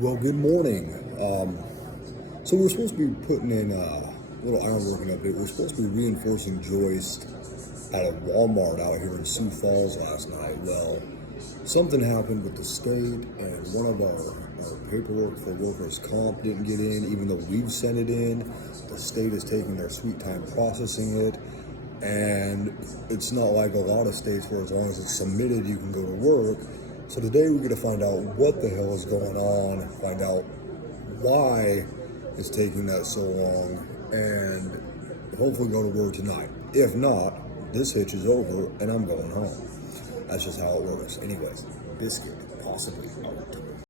Well, good morning. So we're supposed to be putting in a little ironworking update. We're supposed to be reinforcing joist at a Walmart out here in Sioux Falls last night. Well, something happened with the state, and one of our paperwork for workers' comp didn't get in, even though we've sent it in. The state is taking their sweet time processing it, and it's not like a lot of states where as long as it's submitted, you can go to work. So today we're going to find out what the hell is going on, find out why it's taking that so long, and hopefully go to work tonight. If not, this hitch is over and I'm going home. That's just how it works. Anyways, biscuit, possibly out.